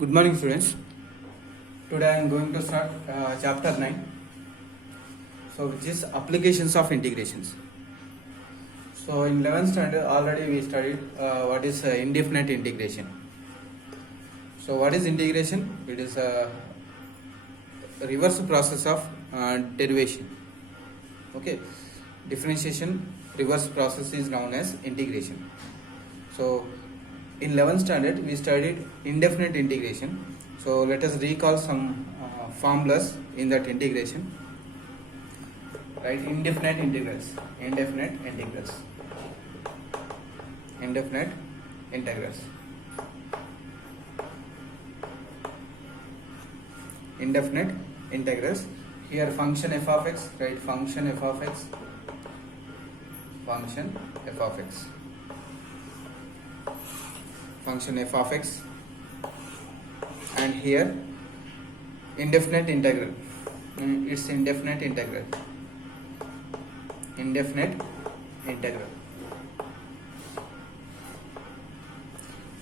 Good morning, students. Today I am going to start chapter 9. So, which is applications of integrations. So, in 11th standard already we studied what is indefinite integration. So, what is integration? It is a reverse process of derivation. Okay, differentiation reverse process is known as integration. So, in 11th standard we studied indefinite integration. So let us recall some formulas in that integration. Right, indefinite integrals, indefinite integrals, indefinite integrals, indefinite integrals. Here function f of x, right, function f of x, function f of x, function f of x, and here indefinite integral, it's indefinite integral, indefinite integral,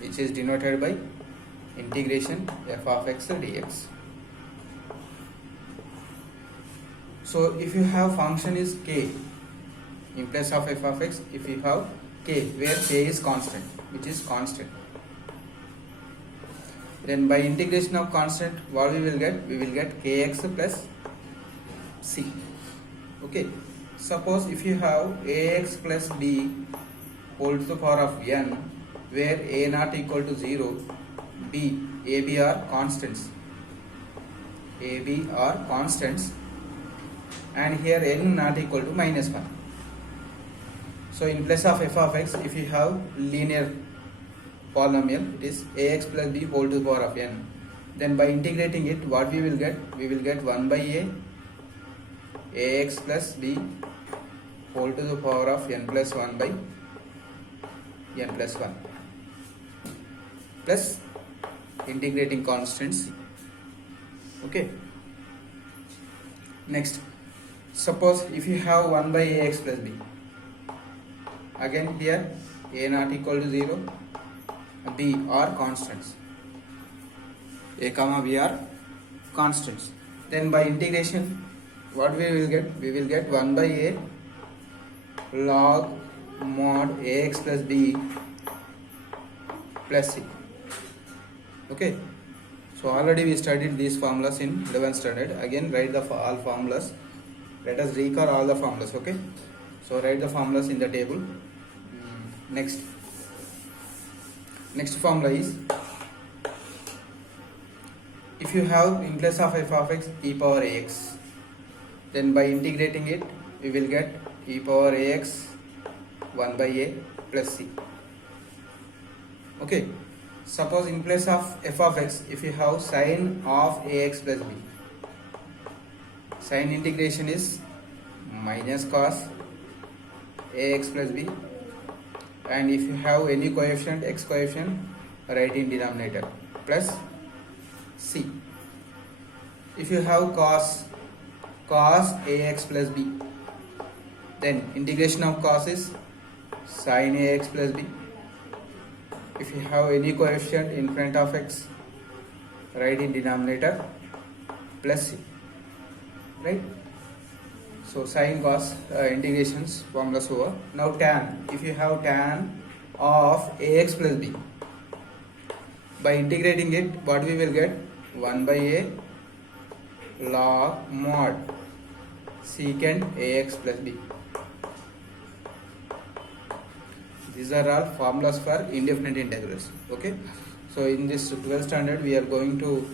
which is denoted by integration f of x dx. So if you have function is k in place of f of x, if you have k where k is constant, which is constant, then by integration of constant, what we will get? We will get kx plus c. Okay. Suppose if you have ax plus b whole to the power of n, where a not equal to 0, b, ab are constants, ab are constants, and here n not equal to minus 1. So in place of f of x, if you have linear polynomial, it is ax plus b whole to the power of n. Then by integrating it, what we will get? We will get 1 by ax plus b whole to the power of n plus 1 by n plus 1 plus integrating constants. Okay. Next, suppose if you have 1 by ax plus b, again here a not equal to 0, b are constants, a comma b are constants. Then by integration, what we will get? We will get 1 by a log mod ax plus b plus c. Okay, so already we studied these formulas in 11th standard. Again write the all formulas. Let us recall all the formulas. Okay, so write the formulas in the table. Next formula is, if you have in place of f of x e power ax, then by integrating it we will get e power ax 1 by a plus c. Okay, suppose in place of f of x, if you have sine of ax plus b, sine integration is minus cos ax plus b, and if you have any coefficient, x coefficient, write in denominator, plus c. If you have cos ax plus b, then integration of cos is sin ax plus b. If you have any coefficient in front of x, write in denominator, plus c. Right? So sin cos integrations formulas over. Now tan, if you have tan of ax plus b, by integrating it, what we will get? 1 by a log mod secant ax plus b. These are all formulas for indefinite integrals. Okay, so in this 12th standard we are going to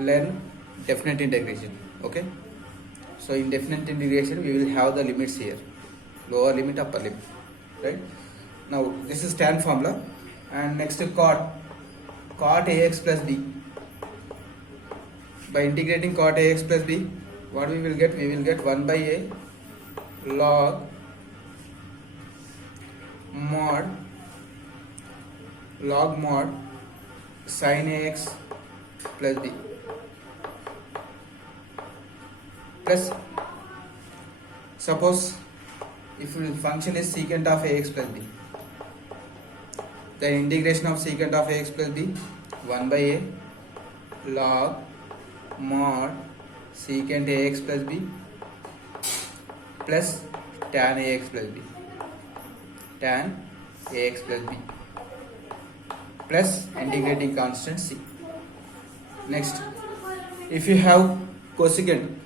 learn definite integration. Okay, so in definite integration we will have the limits here, lower limit, upper limit, right? Now this is tan formula, and next cot ax plus b. By integrating cot ax plus b, what we will get? We will get 1 by a log mod sin ax plus b plus, suppose if the function is secant of ax plus b, Then integration of secant of ax plus b 1 by a log mod secant ax plus b plus tan ax plus b, tan ax plus b plus integrating constant c. Next, if you have cosecant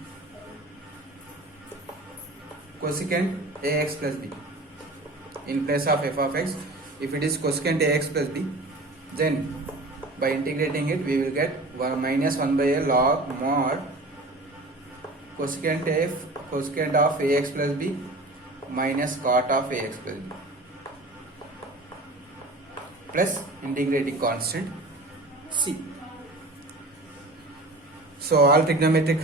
ax plus b in place of f of x, if it is cosecant ax plus b, then by integrating it we will get 1 minus 1 by a log mod cosecant of ax plus b minus cot of ax plus b plus integrating constant c. So all trigonometric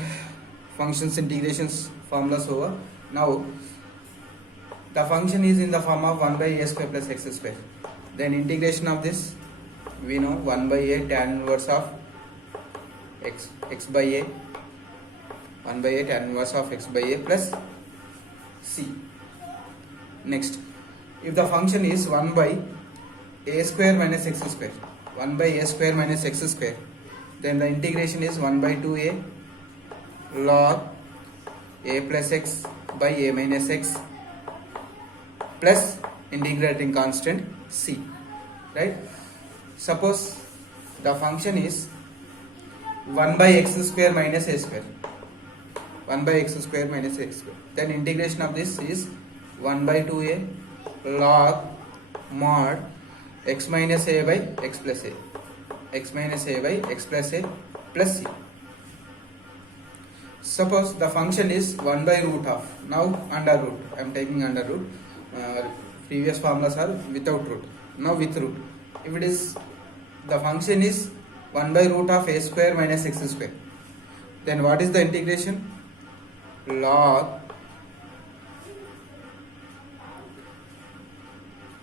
functions integrations formulas over. Now the function is in the form of 1 by a square plus x square. Then integration of this, we know 1 by a tan inverse of x by a, 1 by a tan inverse of x by a plus c. Next, if the function is 1 by a square minus x square, 1 by a square minus x square, then the integration is 1 by 2a log a plus x by a minus x plus integrating constant c, right? Suppose the function is 1 by x square minus a square, 1 by x square minus x square, then integration of this is 1 by 2a log mod x minus a by x plus a, x minus a by x plus a plus c. Suppose the function is 1 by root of, now under root, I am taking under root, previous formulas are without root, now with root. If it is, the function is 1 by root of a square minus x square, then what is the integration? Log,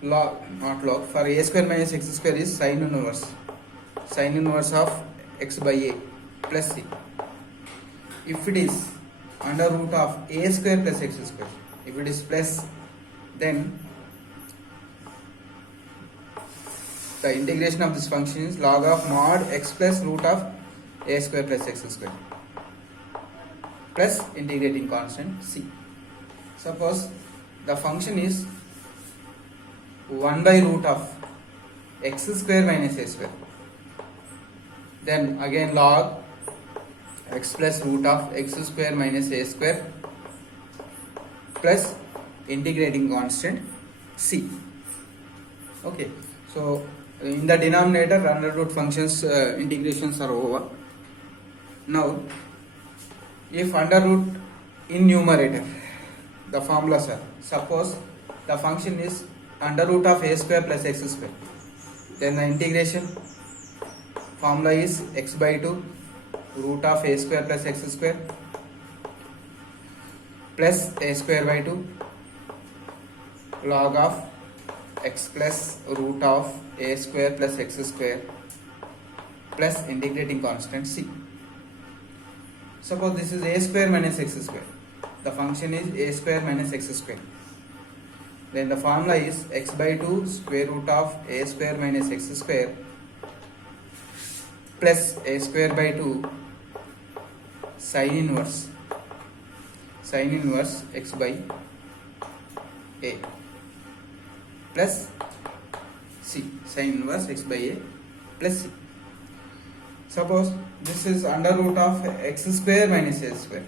not log, for a square minus x square is sin inverse of x by a plus c. If it is under root of a square plus x square, if it is plus, then the integration of this function is log of mod x plus root of a square plus x square plus integrating constant c. Suppose the function is 1 by root of x square minus a square, then again log x plus root of x square minus a square plus integrating constant c. Okay, so in the denominator under root functions integrations are over. Now if under root in numerator, the formulas are, suppose the function is under root of a square plus x square, then the integration formula is x by 2 root of a square plus x square plus a square by 2 log of x plus root of a square plus x square plus integrating constant c. Suppose this is a square minus x square, the function is a square minus x square, then the formula is x by 2 square root of a square minus x square plus a square by 2 sin inverse x by a plus c, sin inverse x by a plus c. Suppose this is under root of x square minus a square,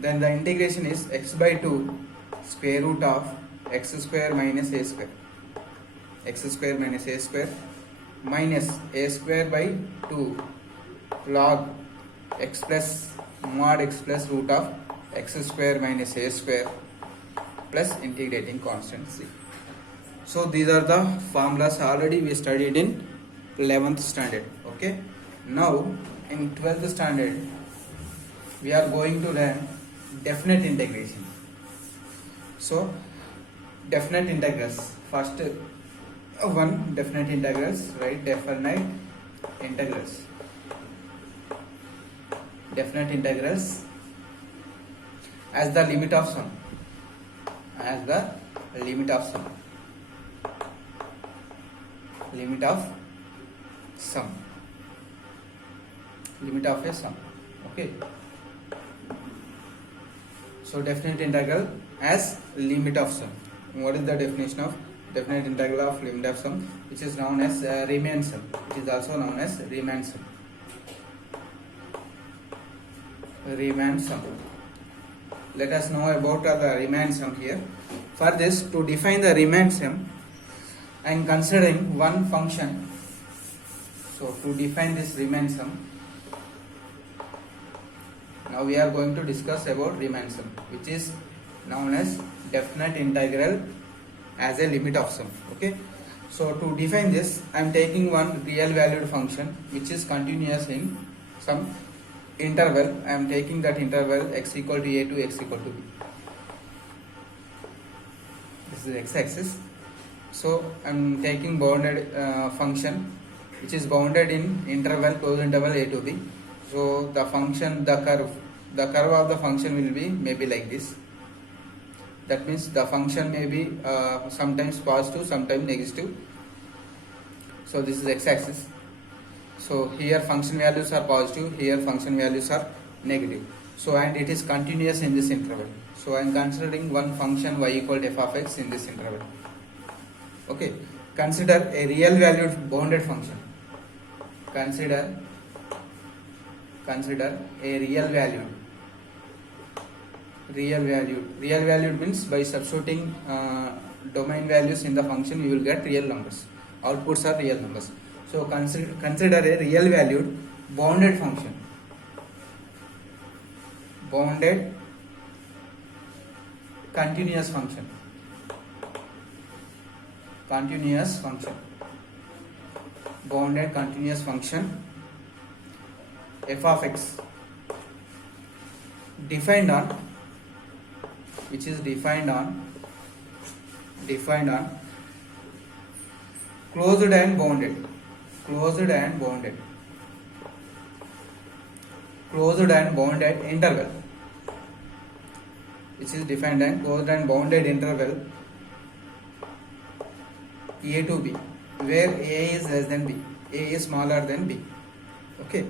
then the integration is x by 2 square root of x square minus a square, x square minus a square minus a square by 2 log x plus mod x plus root of x square minus a square plus integrating constant c. So these are the formulas already we studied in 11th standard. Okay, now in 12th standard we are going to learn definite integration. So definite integrals, first one definite integrals, right? Definite integrals as the limit of sum, limit of sum, limit of a sum. Okay, so definite integral as limit of sum. What is the definition of definite integral of limit of sum? Which is known as Riemann sum. It is also known as Riemann sum. Riemann sum. Let us know about the Riemann sum here. For this, to define the Riemann sum, I am considering one function. So to define this Riemann sum, now we are going to discuss about Riemann sum, which is known as definite integral as a limit of sum. Okay, so to define this, I am taking one real valued function which is continuous in some interval. I am taking that interval x equal to a to x equal to b. This is x-axis. So I am taking bounded function which is bounded in interval, closed interval a to b. So the function, the curve of the function will be maybe like this. That means the function may be sometimes positive, sometimes negative. So this is x-axis. So here function values are positive, here function values are negative. So and it is continuous in this interval. So I am considering one function y equal to f of x in this interval. Okay, consider a real valued bounded function. Consider a real valued. Real valued means by substituting domain values in the function, you will get real numbers. Outputs are real numbers. So consider a real valued bounded function. Bounded continuous function. Continuous function. Bounded continuous function f of x defined on, which is defined on closed and bounded interval, which is defined and closed and bounded interval a to b, where a is less than b, a is smaller than b. Okay,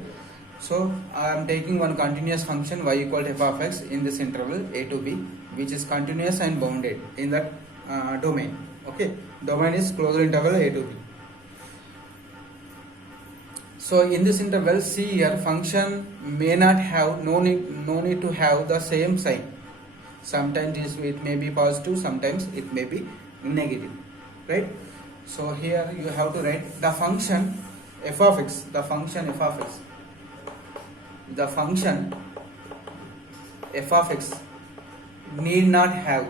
so I am taking one continuous function y equal to f of x in this interval a to b, which is continuous and bounded in that domain. Okay, domain is closed interval a to b. So in this interval, see here, function may not have, no need to have the same sign. Sometimes it may be positive, sometimes it may be negative, right? So here you have to write the function f of x, the function f of x need not have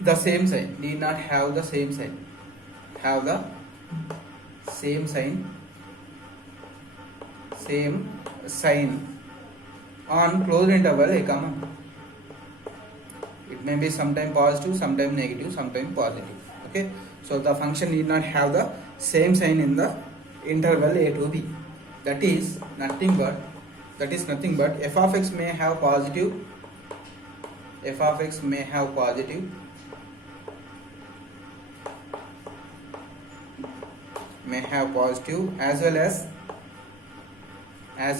the same sign, have the same sign on closed interval a comma. It may be sometime positive, sometime negative, sometime positive. Okay, so the function need not have the same sign in the interval a to b. That is nothing but f of x may have positive, as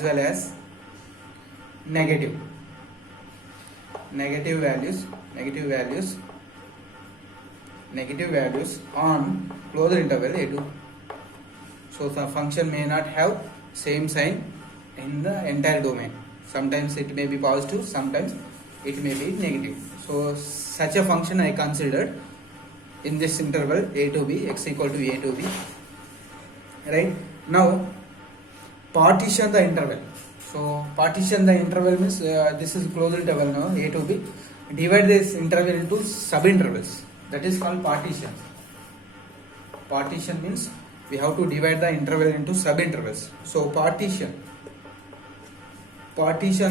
well as negative values on closed interval a to b. So the function may not have same sign in the entire domain. Sometimes it may be positive, sometimes it may be negative. So such a function I considered in this interval a to b, x equal to a to b. Right, now partition the interval. So partition the interval means this is closed interval now a to b. Divide this interval into sub-intervals. That is called partition. Partition means we have to divide the interval into sub-intervals. So partition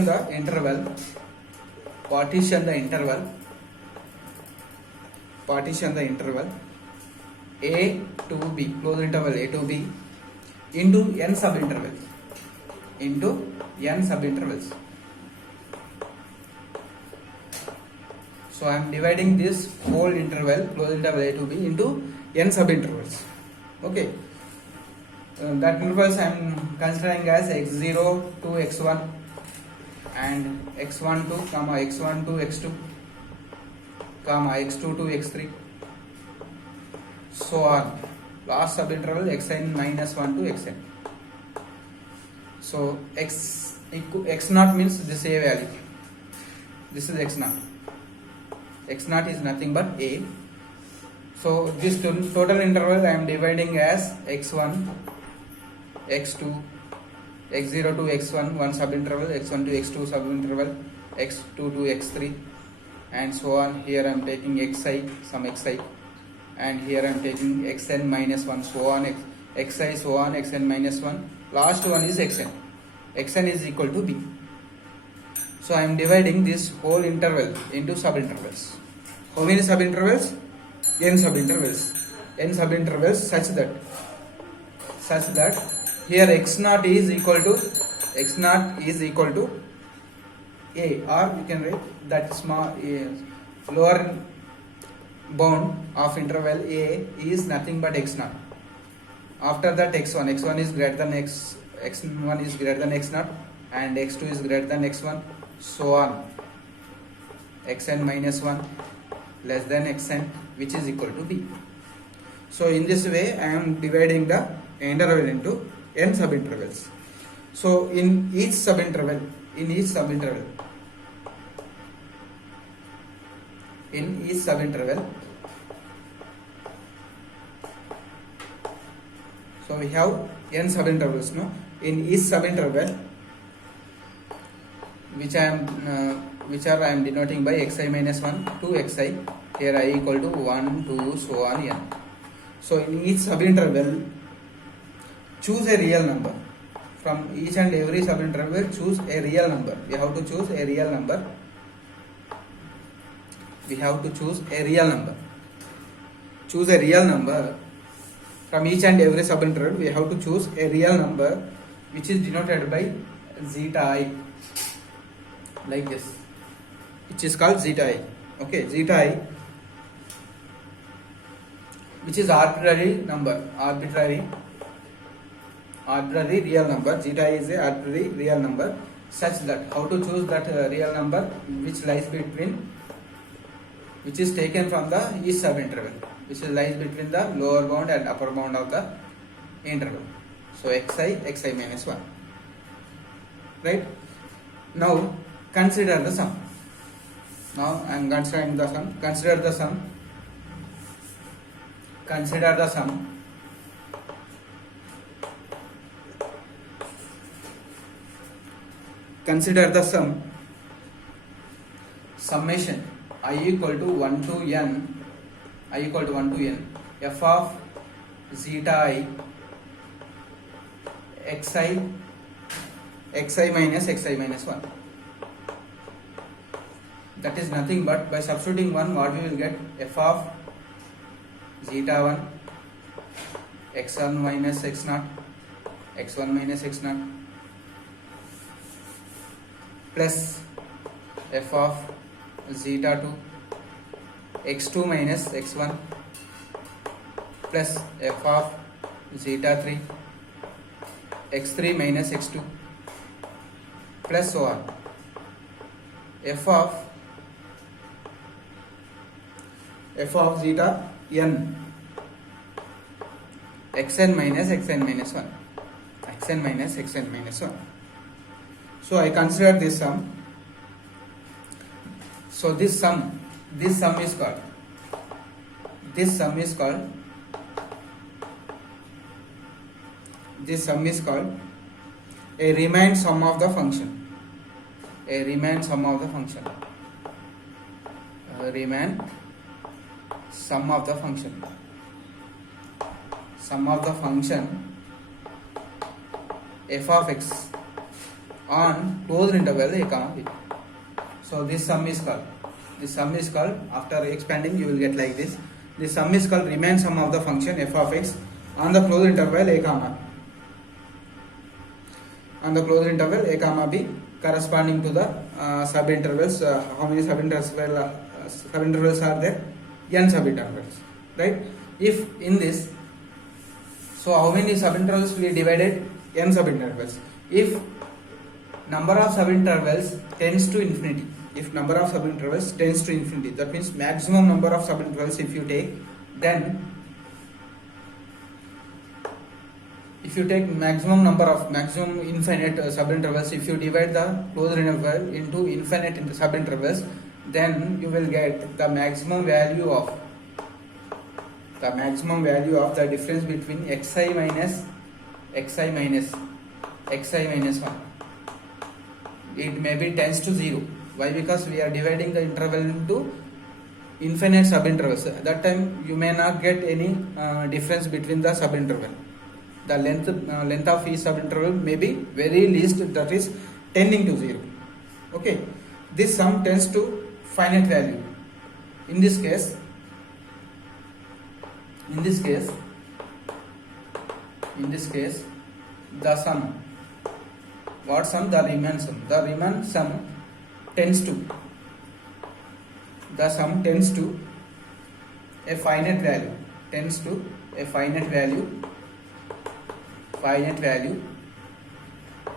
the interval a to b, closed interval a to b, into n sub-intervals. So I am dividing this whole interval, closed interval a to b, into n subintervals. Okay. That intervals I am considering as x0 to x1 and x1 to x1 to x2 x2 to x3, so on. Last subinterval xn minus 1 to xn. So x0 means this a value. This is x0. X0 is nothing but a. So this total interval I am dividing as x1, x2, x0 to x1 one subinterval, x1 to x2 subinterval, x2 to x3, and so on. Here I am taking xi, some xi, and here I am taking xn minus 1, so on, xi, so on, xn minus 1. Last one is xn. Xn is equal to b. So I am dividing this whole interval into subintervals. How many subintervals? N subintervals. N subintervals such that here x0 is equal to a, or you can write that small lower bound of interval a is nothing but x0. After that x1 is greater than x1 is greater than x0, and x2 is greater than x1, so on. Xn minus 1 less than xn, which is equal to b. So in this way I am dividing the interval into n subintervals. So in each subinterval, so we have n subintervals, no? In each subinterval, which I am denoting by xi minus 1 to xi. Here I equal to 1, 2, so on n. So in each subinterval, choose a real number. From each and every subinterval, choose a real number. We have to choose a real number. Choose a real number. From each and every subinterval, we have to choose a real number, which is denoted by zeta I, like this, which is called zeta I. Okay, zeta I, which is arbitrary real number. Zeta I is a arbitrary real number, such that how to choose that real number which is taken from the each subinterval, which lies between the lower bound and upper bound of the interval. So xi minus 1. Right? Now consider the sum. Now I am considering the sum. Consider the sum. Summation I equal to 1 to n f of zeta I xi minus 1. That is nothing but, by substituting 1, what we will get? F of zeta 1 x1 minus x0 plus f of zeta 2 x2 minus x1 plus f of zeta 3 x3 minus x2 plus so on. F of zeta n xn minus 1. So I consider this sum. So this sum is called a Riemann sum of the function. Riemann sum of the function f of x on closed interval a comma b. So this sum is called, after expanding you will get like this. This sum is called Riemann sum of the function f of x on the closed interval a comma b, corresponding to the subintervals. How many subintervals subintervals are there? N subintervals, right? If in this, so how many subintervals we divided? N subintervals. If number of subintervals tends to infinity, if number of subintervals tends to infinity, that means maximum number of subintervals if you take, then if you take maximum infinite subintervals, if you divide the closed interval into infinite subintervals, then you will get the maximum value of the difference between xi minus 1. It maybe tends to 0. Why? Because we are dividing the interval into infinite subintervals. At that time you may not get any difference between the subinterval. The length of each subinterval may be very least, that is tending to 0. Okay, this sum tends to finite value. In this case, the sum, what sum? The Riemann sum. The Riemann sum tends to a finite value,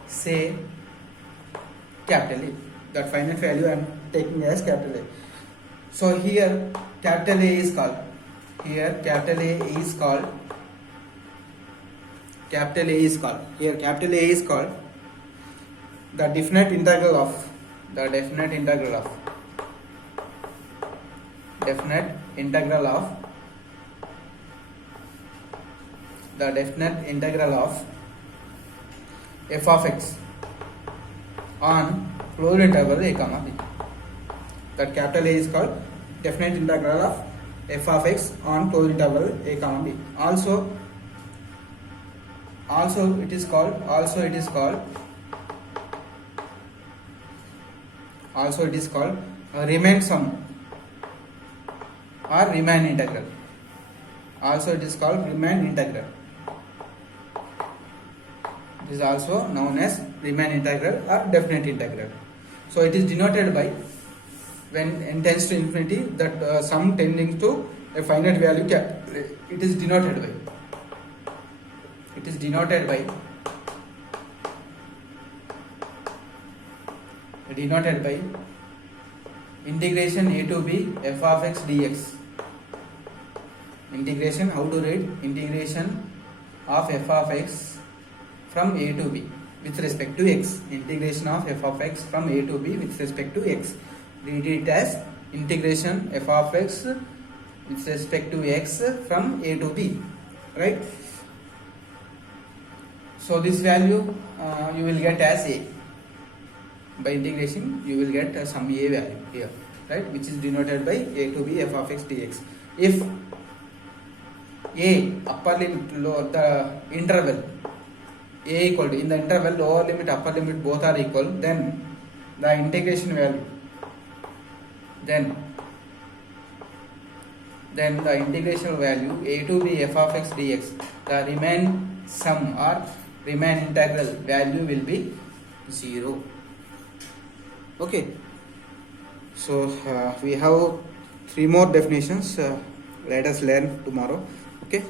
say capital A. That finite value I am taking as capital A. So here capital A is called. Here capital A is called the definite integral of f of x on closed interval a comma b. That capital A is called definite integral of f of x on closed interval a comma b. Also it is called a Riemann sum or Riemann integral. Also it is called Riemann integral. It is also known as Riemann integral or definite integral. So it is denoted by, when n tends to infinity, that sum tending to a finite value capital A. It is denoted by integration a to b f of x dx. Integration, how to write? Integration of f of x from a to b with respect to x. Integration of f of x from a to b with respect to x. Read it as integration f of x with respect to x from a to b, right? So this value you will get as a. By integration you will get some a value here, right, which is denoted by a to b f of x dx. If a upper limit, the interval a equal to, in the interval lower limit upper limit both are equal, then the integration value, then the integration value a to b f of x dx, the Riemann sum or Riemann integral value will be 0. Okay, so we have 3 more definitions. Let us learn tomorrow. Okay.